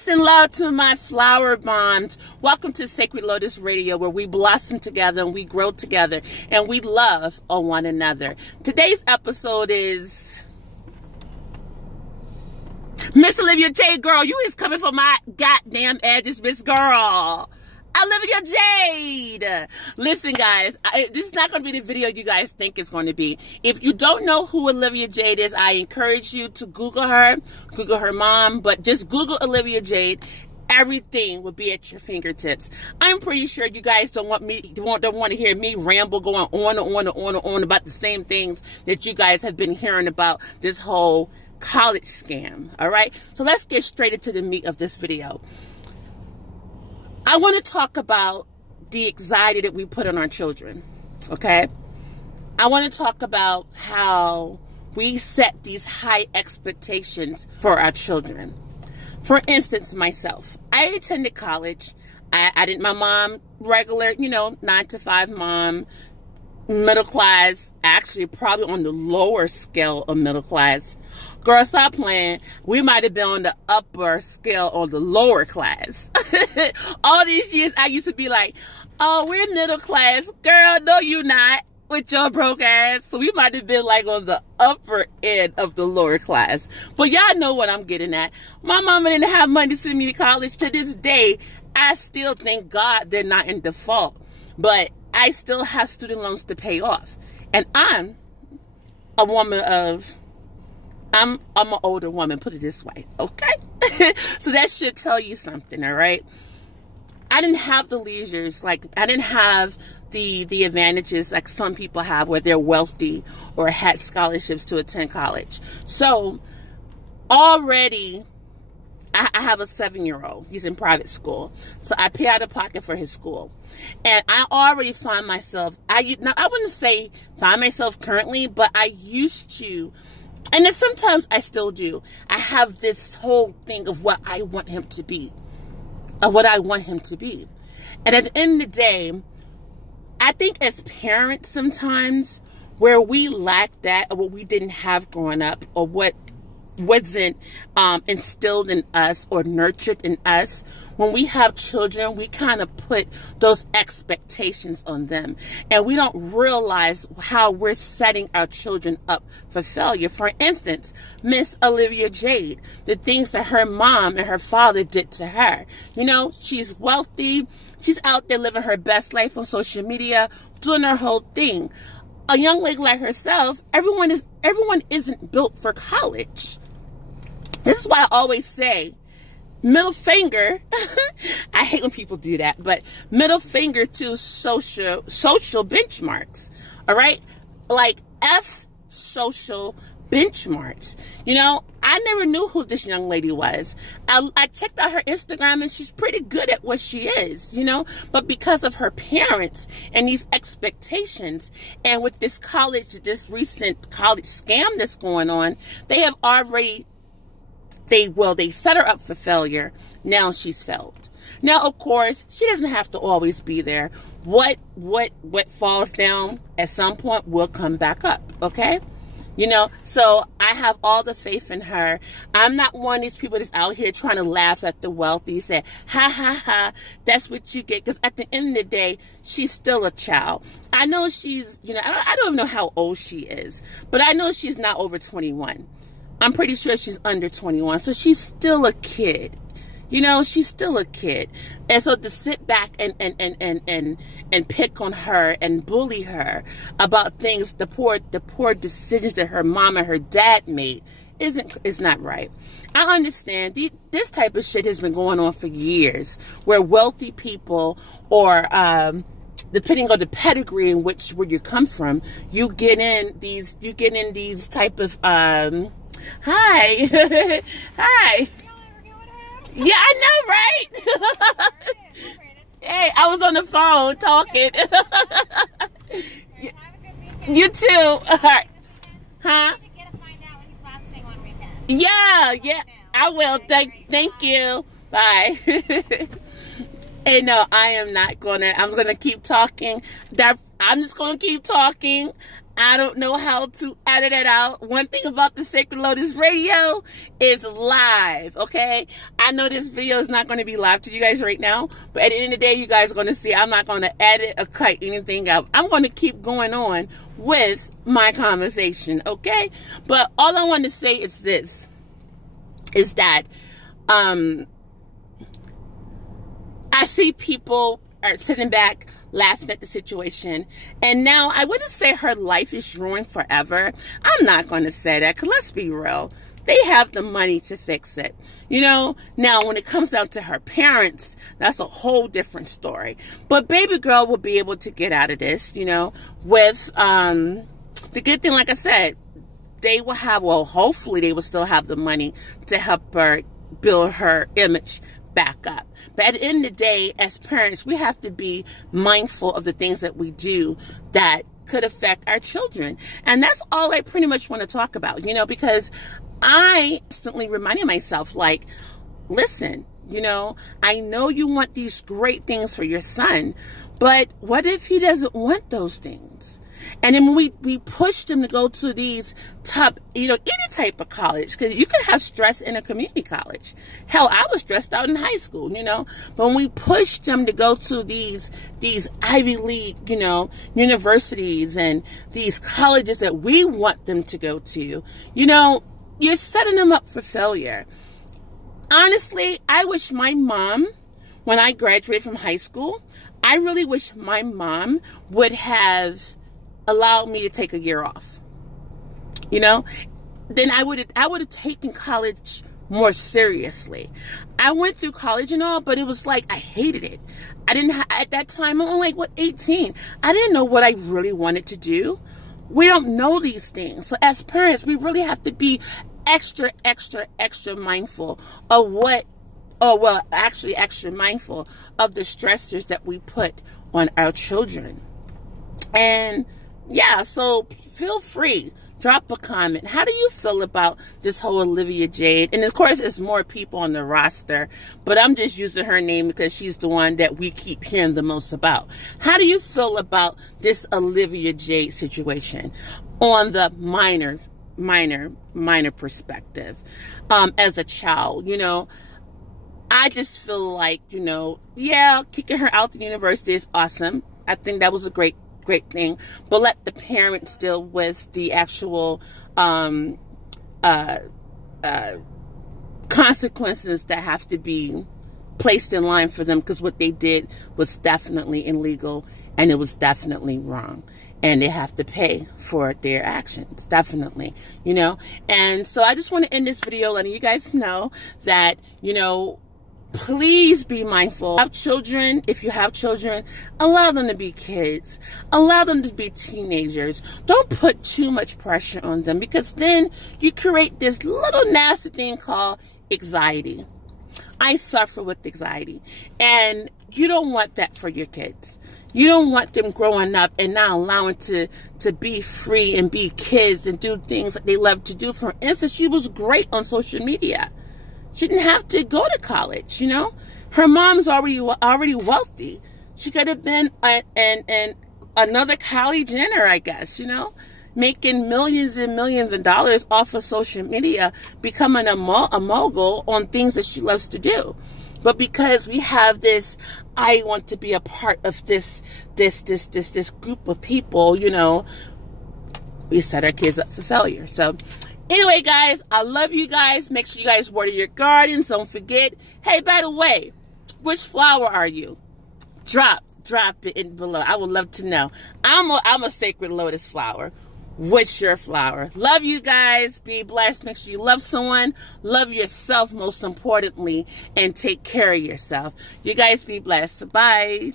Peace and love to my flower bombs. Welcome to Sacred Lotus Radio, where we blossom together and we grow together and we love on one another. Today's episode is Miss Olivia, Jade, girl, you is coming for my goddamn edges, Miss Girl. Olivia, Jade. Listen, guys, this is not going to be the video you guys think it's going to be. If you don't know who Olivia Jade is, I encourage you to Google her mom, but just Google Olivia Jade. Everything will be at your fingertips. I'm pretty sure you guys don't want to hear me ramble going on and on about the same things that you guys have been hearing about this whole college scam. All right, so let's get straight into the meat of this video. I want to talk about the anxiety that we put on our children, okay? I want to talk about how we set these high expectations for our children. For instance, myself, I attended college. I didn't, my mom, regular, 9 to 5 mom, middle class, actually probably on the lower scale of middle class. Girl, stop playing. We might have been on the upper scale on the lower class. All these years, I used to be like, oh, we're middle class. Girl, no, you not with your broke ass. So we might have been like on the upper end of the lower class. But y'all know what I'm getting at. My mama didn't have money to send me to college. To this day, I still thank God they're not in default. But I still have student loans to pay off. And I'm a woman of... I'm an older woman, put it this way, okay? So that should tell you something, all right? I didn't have the leisures, like, I didn't have the advantages like some people have where they're wealthy or had scholarships to attend college. So, already, I have a 7-year-old. He's in private school. So, I pay out of pocket for his school. And I already find myself, I wouldn't say find myself currently, but I used to. And then sometimes I still do. I have this whole thing of what I want him to be. And at the end of the day, I think as parents sometimes, where we lack that or what we didn't have growing up or what wasn't instilled in us or nurtured in us, when we have children, we kind of put those expectations on them, and we don't realize how we're setting our children up for failure. For instance, Miss Olivia Jade, the things that her mom and her father did to her. She's wealthy, she's out there living her best life on social media, doing her whole thing. A young lady like herself, everyone isn't built for college. This is why I always say, middle finger, I hate when people do that, but middle finger to social benchmarks, all right? Like F social benchmarks. I never knew who this young lady was. I checked out her Instagram and she's pretty good at what she is, but because of her parents and these expectations and with this recent college scam that's going on, they have already, they set her up for failure. Now she's failed. Now, of course, she doesn't have to always be there. What falls down at some point will come back up, okay? So I have all the faith in her. I'm not one of these people that's out here trying to laugh at the wealthy, say, ha, ha, ha, that's what you get. Because at the end of the day, she's still a child. I know she's, I don't even know how old she is, but I know she's not over 21. I'm pretty sure she's under 21, so she's still a kid. She's still a kid. And so to sit back and pick on her and bully her about things, the poor decisions that her mom and her dad made is not right. I understand this type of shit has been going on for years, where wealthy people or depending on the pedigree in where you come from, you get in these type of hi. Hi. Yeah, I know, right? Hey, I was on the phone talking. You too. All right. Huh? Yeah, I will. Thank you. Bye. Hey, no, I am not I'm gonna keep talking. I'm just gonna keep talking. I don't know how to edit it out. One thing about the Sacred Lotus Radio is live, okay? I know this video is not going to be live to you guys right now, but at the end of the day, you guys are going to see I'm not going to edit or cut anything out. I'm going to keep going on with my conversation, okay? But all I want to say is this, is that I see people are sitting back laughing at the situation, and now I wouldn't say her life is ruined forever. I'm not going to say that, because let's be real, they have the money to fix it, you know. Now when it comes down to her parents, that's a whole different story, but baby girl will be able to get out of this, you know, with the good thing, like I said, they will have, well, hopefully they will still have the money to help her build her image back up. But at the end of the day, as parents, we have to be mindful of the things that we do that could affect our children. And that's all I pretty much want to talk about, you know, because I constantly reminding myself, like, listen, you know, I know you want these great things for your son, but what if he doesn't want those things? And then we push them to go to these top, you know, any type of college, because you could have stress in a community college. Hell, I was stressed out in high school, you know. But when we push them to go to these Ivy League, you know, universities and these colleges that we want them to go to, you know, you're setting them up for failure. Honestly, I wish my mom, when I graduated from high school, I really wish my mom would have allowed me to take a year off, you know. Then I would have taken college more seriously. I went through college and all, but it was like I hated it. I didn't at that time, I'm only like, what, 18. I didn't know what I really wanted to do. We don't know these things. So as parents, we really have to be extra mindful of what, oh well, actually extra mindful of the stressors that we put on our children. And yeah, so feel free, drop a comment. How do you feel about this whole Olivia Jade? And of course, there's more people on the roster, but I'm just using her name because she's the one that we keep hearing the most about. How do you feel about this Olivia Jade situation on the minor perspective? As a child, you know, I just feel like, you know, yeah, kicking her out the university is awesome. I think that was a great thing, but let the parents deal with the actual consequences that have to be placed in line for them, because what they did was definitely illegal and it was definitely wrong, and they have to pay for their actions, definitely, you know. And so I just want to end this video letting you guys know that, you know, please be mindful. Have children, if you have children, allow them to be kids. Allow them to be teenagers. Don't put too much pressure on them, because then you create this little nasty thing called anxiety. I suffer with anxiety, and you don't want that for your kids. You don't want them growing up and not allowing to be free and be kids and do things that they love to do. For instance, she was great on social media. She didn't have to go to college, you know. Her mom's already wealthy. She could have been another Kylie Jenner, I guess, you know, making millions and millions of dollars off of social media, becoming a mogul on things that she loves to do. But because we have this, I want to be a part of this group of people, you know, we set our kids up for failure. So anyway, guys, I love you guys. Make sure you guys water your gardens. Don't forget. Hey, by the way, which flower are you? Drop it in below. I would love to know. I'm a Sacred Lotus flower. What's your flower? Love you guys. Be blessed. Make sure you love someone. Love yourself most importantly. And take care of yourself. You guys be blessed. Bye.